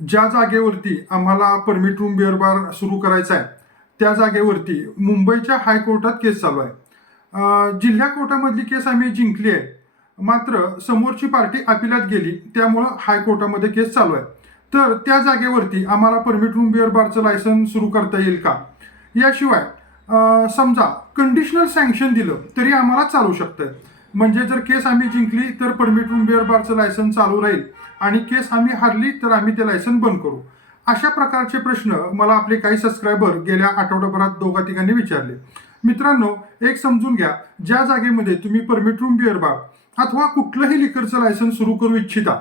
ज्या जागेवरती आम्हाला परमिट रूम बिअर बार सुरू करायचा आहे त्या जागेवरती मुंबईच्या हायकोर्टात केस चालू आहे. जिल्हा कोर्टामधली केस आम्ही जिंकली आहे, मात्र समोरची पार्टी अपिलात गेली, त्यामुळं हायकोर्टामध्ये केस चालू आहे. तर त्या जागेवरती आम्हाला परमिट रूम बिअर बारचं लायसन्स सुरू करता येईल का? याशिवाय समजा कंडिशनल सँक्शन दिलं तरी आम्हाला चालू शकतं. म्हणजे जर केस आम्ही जिंकली तर परमिट रूम बिअर बारचं लायसन्स चालू राहील आणि केस आम्ही हारली तर आम्ही ते लायसन्स बंद करू. अशा प्रकारचे प्रश्न मला आपले काही सबस्क्रायबर गेल्या आठवड्याभरात दोघा तिघांनी विचारले. मित्रांनो, एक समजून घ्या, ज्या जागेमध्ये तुम्ही परमिट रूम बिअर बार अथवा कुठलंही लिकरचं लायसन्स सुरू करू इच्छिता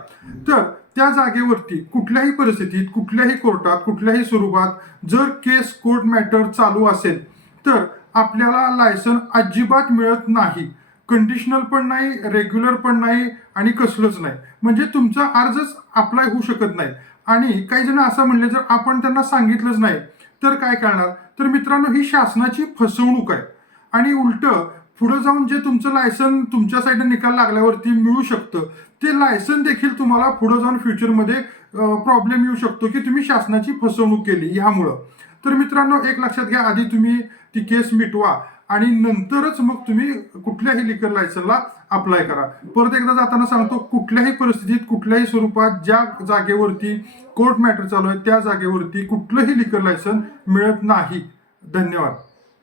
तर त्या जागेवरती कुठल्याही परिस्थितीत, कुठल्याही कोर्टात, कुठल्याही स्वरूपात जर केस कोर्ट मॅटर चालू असेल तर आपल्याला लायसन अजिबात मिळत नाही. कंडिशनल पण नाही, रेग्युलर पण नाही आणि कसलंच नाही. म्हणजे तुमचा अर्जच अप्लाय होऊ शकत नाही. आणि काही जण असं म्हणले, जर आपण त्यांना सांगितलंच नाही तर काय करणार? तर मित्रांनो, ही शासनाची फसवणूक आहे. आणि उलट पुढे जाऊन जे तुमचं लायसन तुमच्या साईडने निकाल लागल्यावरती मिळू शकतं, ते लायसन देखील तुम्हाला पुढे जाऊन फ्युचरमध्ये प्रॉब्लेम येऊ शकतो की तुम्ही शासनाची फसवणूक केली ह्यामुळं. तर मित्रांनो, एक लक्षात घ्या, आधी तुम्ही ती केस मिटवा आणि नंतरच मग तुम्ही कुठल्याही लिकर लायसनला अप्लाय करा. परत एकदा जाताना सांगतो, कुठल्याही परिस्थितीत, कुठल्याही स्वरूपात ज्या जागेवरती कोर्ट मॅटर चालू आहे त्या जागेवरती कुठलंही लिकर लायसन मिळत नाही. धन्यवाद.